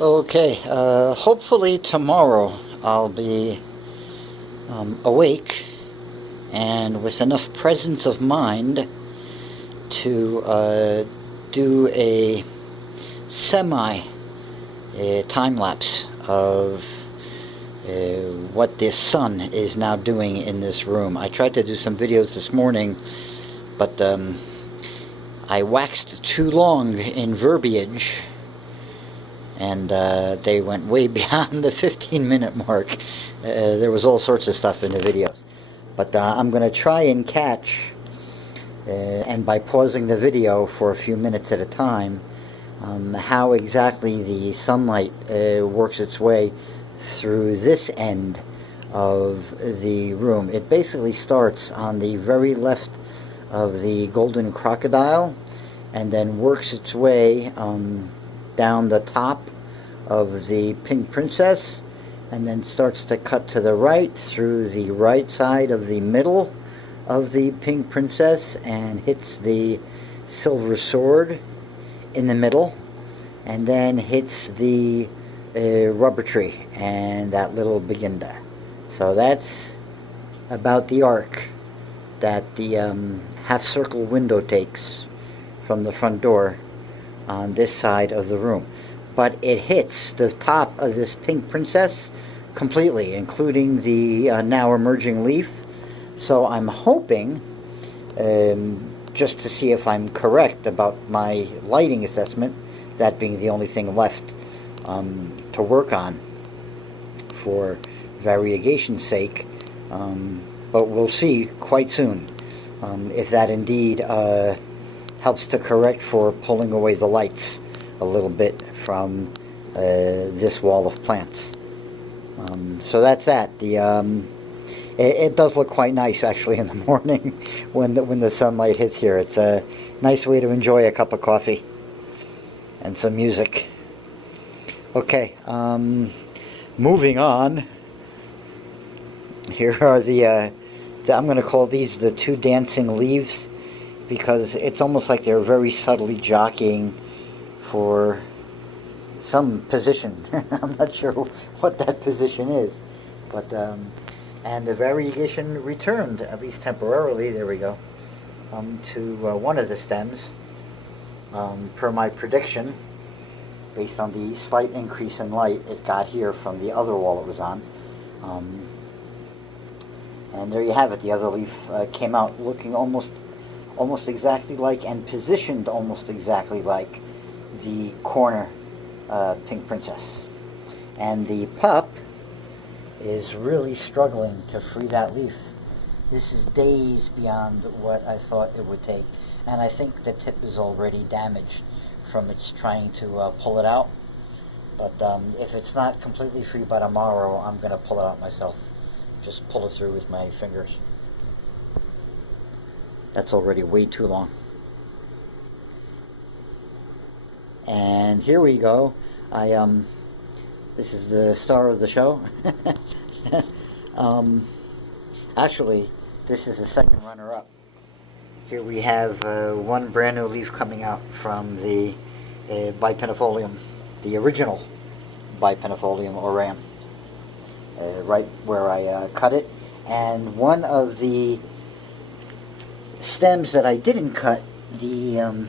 Okay, hopefully tomorrow I'll be awake and with enough presence of mind to do a semi time lapse of what this sun is now doing in this room. I tried to do some videos this morning, but I waxed too long in verbiage, and they went way beyond the 15-minute mark. There was all sorts of stuff in the videos. But I'm going to try and catch, and by pausing the video for a few minutes at a time, how exactly the sunlight works its way through this end of the room. It basically starts on the very left of the golden crocodile and then works its way down the top of the pink princess, and then starts to cut to the right through the right side of the middle of the pink princess and hits the silver sword in the middle, and then hits the rubber tree and that little beginda. So that's about the arc that the half circle window takes from the front door on this side of the room. But it hits the top of this pink princess completely, including the now emerging leaf. So I'm hoping, just to see if I'm correct about my lighting assessment, that being the only thing left to work on for variegation's sake, but we'll see quite soon if that indeed helps to correct for pulling away the lights a little bit from this wall of plants. So that's that. It does look quite nice actually in the morning when the sunlight hits here. It's a nice way to enjoy a cup of coffee and some music. Okay, moving on. Here are I'm going to call these the two dancing leaves, because it's almost like they're very subtly jockeying for some position. I'm not sure what that position is, but and the variegation returned, at least temporarily. There we go, to one of the stems, per my prediction, based on the slight increase in light it got here from the other wall it was on. And there you have it. The other leaf came out looking almost exactly like, and positioned almost exactly like, the corner pink princess. And the pup is really struggling to free that leaf. This is days beyond what I thought it would take, and I think the tip is already damaged from its trying to pull it out. But if it's not completely free by tomorrow, I'm going to pull it out myself. Just pull it through with my fingers. That's already way too long. And here we go. This is the star of the show. Actually, this is the second runner-up. Here we have one brand new leaf coming out from the bipennifolium, the original bipennifolium aureum, right where I cut it. And one of the stems that I didn't cut, the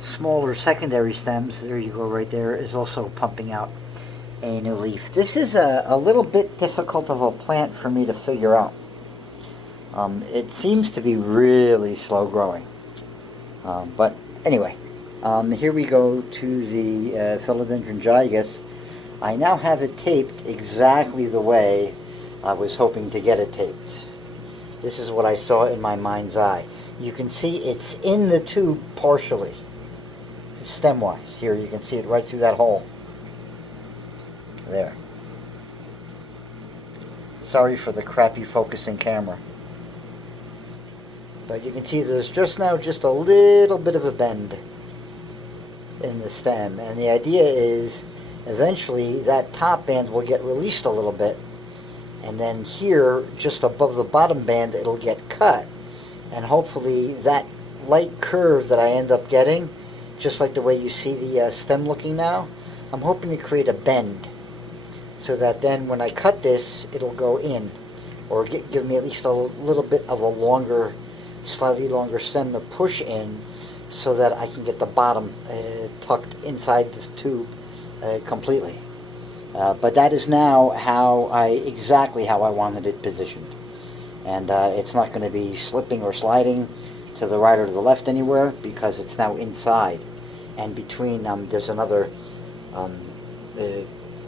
smaller secondary stems, there you go right there, is also pumping out a new leaf. This is a little bit difficult of a plant for me to figure out. It seems to be really slow growing. But anyway, here we go to the philodendron gigas. I now have it taped exactly the way I was hoping to get it taped. This is what I saw in my mind's eye. You can see it's in the tube partially, stem-wise. Here you can see it right through that hole. There. Sorry for the crappy focusing camera. But you can see there's just now just a little bit of a bend in the stem. And the idea is eventually that top band will get released a little bit. And then here, just above the bottom band, it'll get cut. And hopefully that light curve that I end up getting, just like the way you see the stem looking now, I'm hoping to create a bend so that then when I cut this, it'll go in, or give me at least a little bit of a longer, slightly longer stem to push in, so that I can get the bottom tucked inside this tube completely. But that is now exactly how I wanted it positioned. And it's not going to be slipping or sliding to the right or to the left anywhere, because it's now inside. And between, there's another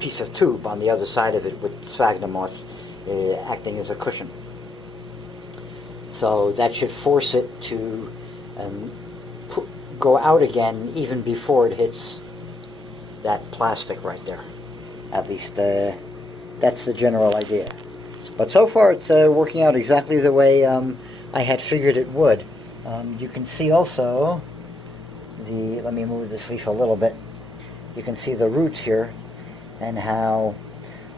piece of tube on the other side of it with sphagnum moss acting as a cushion. So that should force it to go out again even before it hits that plastic right there. At least that's the general idea. But so far it's working out exactly the way I had figured it would. You can see also let me move this leaf a little bit. You can see the roots here, and how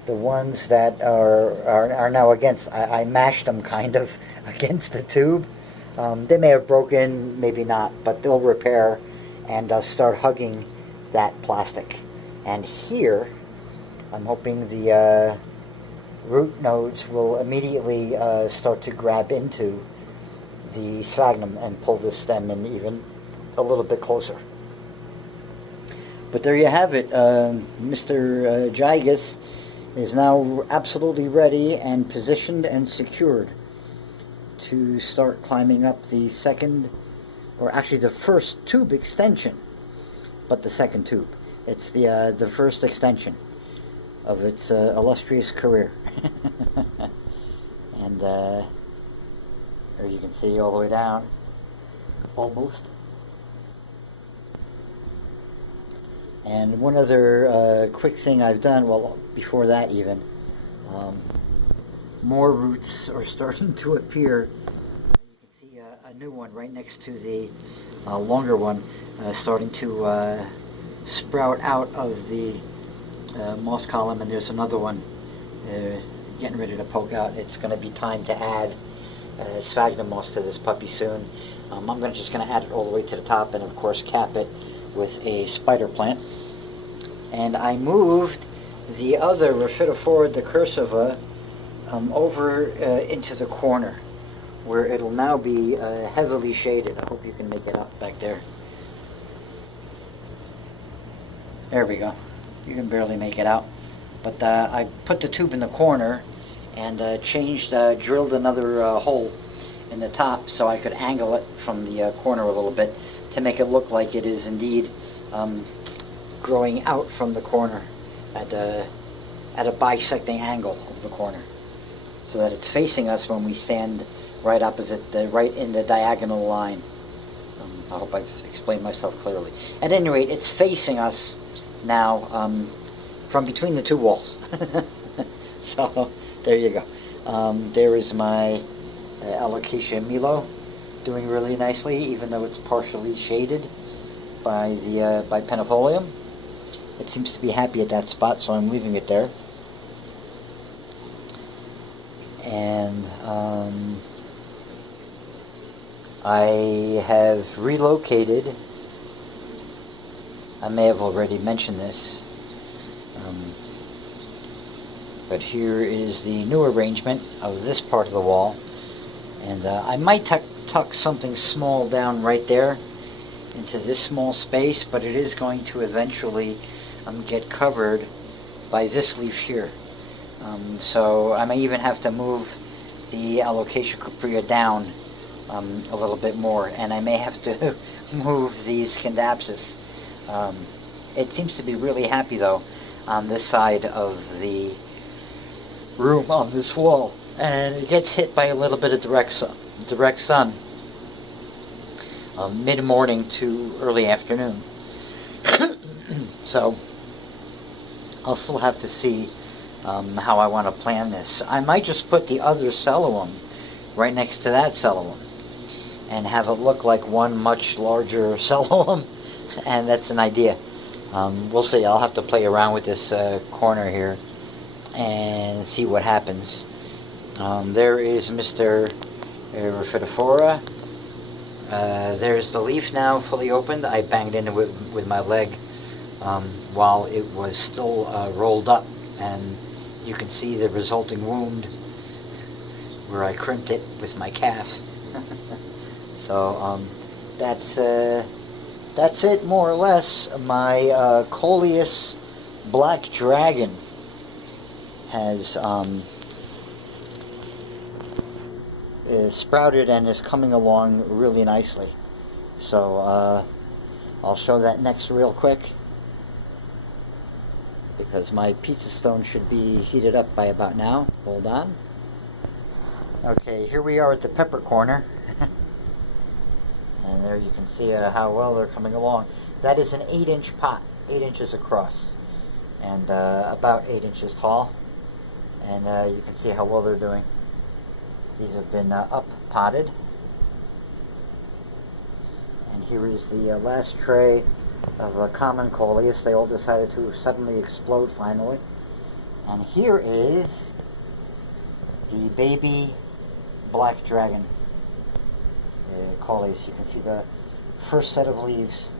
the ones that are now against, I mashed them kind of against the tube. They may have broken, maybe not, but they'll repair and start hugging that plastic. And here, I'm hoping the root nodes will immediately start to grab into the sphagnum and pull the stem in even a little bit closer. But there you have it. Mr. Gigas is now absolutely ready and positioned and secured to start climbing up the second, or actually the first tube extension, but the second tube. It's the first extension of its illustrious career. And there you can see all the way down, almost. And one other quick thing I've done, well, before that even, more roots are starting to appear. You can see a new one right next to the longer one, starting to sprout out of the moss column, and there's another one getting ready to poke out. It's going to be time to add sphagnum moss to this puppy soon. I'm just going to add it all the way to the top, and of course cap it with a spider plant. And I moved the other Rhaphidophora decursiva over into the corner, where it'll now be heavily shaded. I hope you can make it out back there. There we go. You can barely make it out. But I put the tube in the corner and drilled another hole in the top so I could angle it from the corner a little bit to make it look like it is indeed growing out from the corner at a bisecting angle of the corner, so that it's facing us when we stand right opposite, right in the diagonal line. I hope I've explained myself clearly. At any rate, it's facing us now from between the two walls. So there you go. There is my Alocasia Milo, doing really nicely, even though it's partially shaded by penifolium. It seems to be happy at that spot, so I'm leaving it there. And I have relocated. I may have already mentioned this, but here is the new arrangement of this part of the wall. And I might tuck something small down right there into this small space, but it is going to eventually get covered by this leaf here. So I may even have to move the Alocasia cuprea down a little bit more, and I may have to move these Scindapsus. It seems to be really happy though on this side of the room on this wall, and it gets hit by a little bit of direct sun, mid-morning to early afternoon. So I'll still have to see how I want to plan this. I might just put the other Cellulum right next to that Cellulum and have it look like one much larger Cellulum, and that's an idea. We'll see. I'll have to play around with this corner here and see what happens. There is Mr. Rhaphidophora. There's the leaf now fully opened. I banged in with my leg while it was still rolled up, and you can see the resulting wound where I crimped it with my calf. So that's it, more or less. My Coleus Black Dragon has is sprouted and is coming along really nicely. So I'll show that next real quick, because my pizza stone should be heated up by about now. Hold on. Okay, here we are at the pepper corner. And there you can see how well they're coming along. That is an 8-inch pot, 8 inches across, and about 8 inches tall. And you can see how well they're doing. These have been up potted. And here is the last tray of a common Coleus. They all decided to suddenly explode finally. And here is the baby Black Dragon Coleus. You can see the first set of leaves,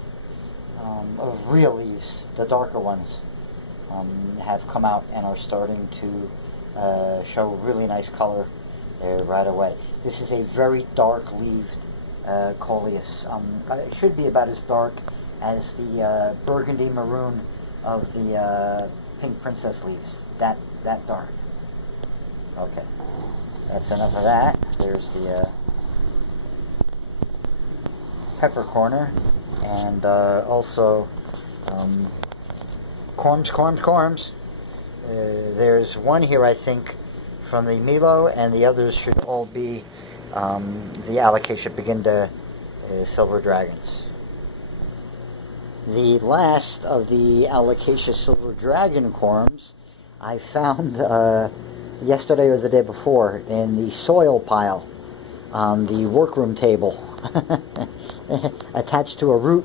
of real leaves, the darker ones, have come out and are starting to show really nice color right away. This is a very dark leaved Coleus. It should be about as dark as the burgundy maroon of the pink princess leaves. That dark. Okay, that's enough of that. There's the pepper corner, and also corms. There's one here, I think, from the Milo, and the others should all be the Alocasia Beginda Silver Dragons. The last of the Alocasia Silver Dragon corms I found yesterday or the day before in the soil pile on the workroom table. Attached to a root,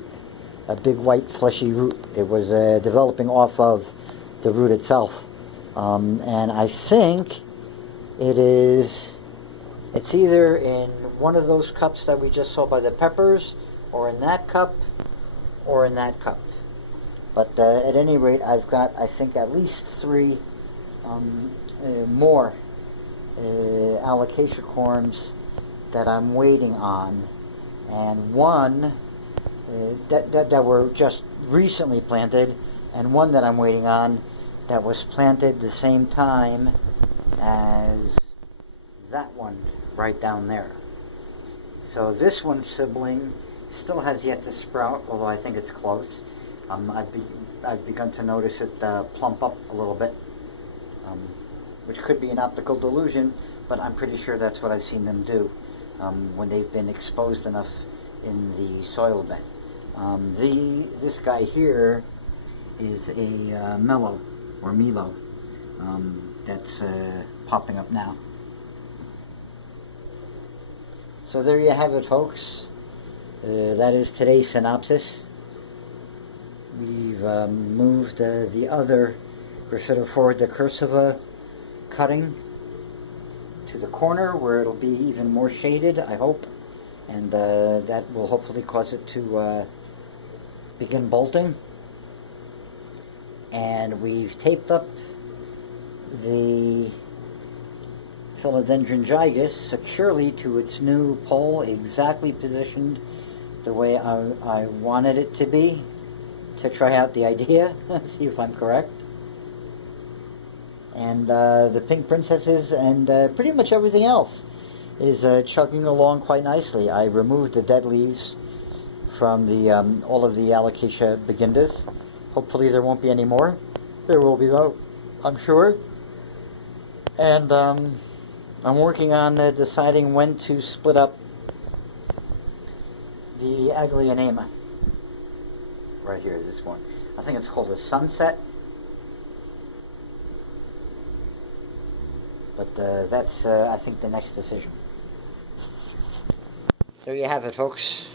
a big white fleshy root. It was developing off of the root itself, and I think it's either in one of those cups that we just saw by the peppers, or in that cup, or in that cup. But at any rate, I've got, I think, at least 3 more Alocasia corms that I'm waiting on, and one that were just recently planted, and one that I'm waiting on that was planted the same time as that one right down there. So this one's sibling still has yet to sprout, although I think it's close. I've begun to notice it plump up a little bit, which could be an optical delusion, but I'm pretty sure that's what I've seen them do when they've been exposed enough in the soil bed. This guy here is a Milo, or Milo, that's popping up now. So there you have it, folks. That is today's synopsis. We've moved the other Graphitophora decursiva cutting to the corner where it'll be even more shaded, I hope, and that will hopefully cause it to begin bolting. And we've taped up the Philodendron gigas securely to its new pole, exactly positioned the way I wanted it to be, to try out the idea, see if I'm correct. And the pink princesses and pretty much everything else is chugging along quite nicely. I removed the dead leaves from the all of the Alocasia Begindas. Hopefully there won't be any more. There will be, though, I'm sure. And I'm working on deciding when to split up the Aglaonema. Right here, this one. I think it's called a Sunset. But that's, I think, the next decision. There you have it, folks.